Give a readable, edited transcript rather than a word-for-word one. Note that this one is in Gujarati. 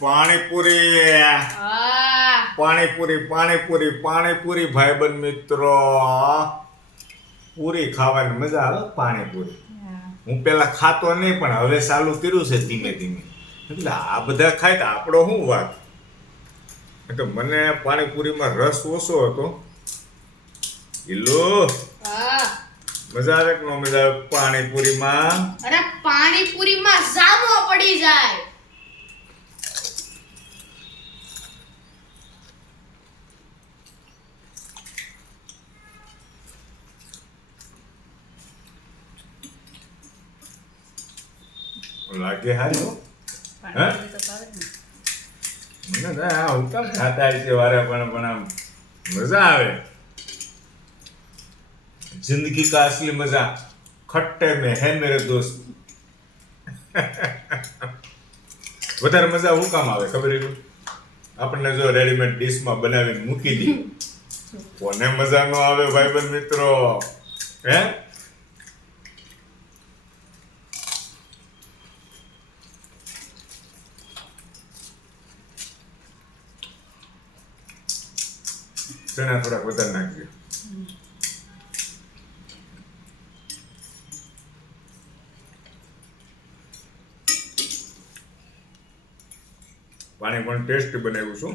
પાણીપુરી પાણીપુરી પાણીપુરી પાણીપુરી ભાઈબંધ મિત્રો પૂરી ખાવાની મજા આવે પાણીપુરી. હું પેલા ખાતો નહીં પણ હવે ચાલુ કર્યું છે ધીમે ધીમે. એટલે આ બધા ખાય તો આપણો શું વાત. એટલે મને પાણીપુરીમાં રસ ઓછો હતો. મજા આવે કે ન મજા આવે પાણીપુરીમાં? અરે પાણીપુરીમાં જામો પડી જાય. લાગે હારી હો. હે મને તો આ હુકમ ખાતા છે વારે પણ આમ મજા આવે. जिंदगी का असली मजा खट्टे में है मेरे दोस्त. વધારે મજા હું કામ આવે ખબર છે? આપણને જો રેડીમેડ ડીશમાં બનાવીને મૂકી દી કોને મજા ન આવે ભાઈબંધ મિત્રો? હે ચણા થોડાક વધારે નાખજો. પાણી પણ ટેસ્ટી બનાવ્યું છું.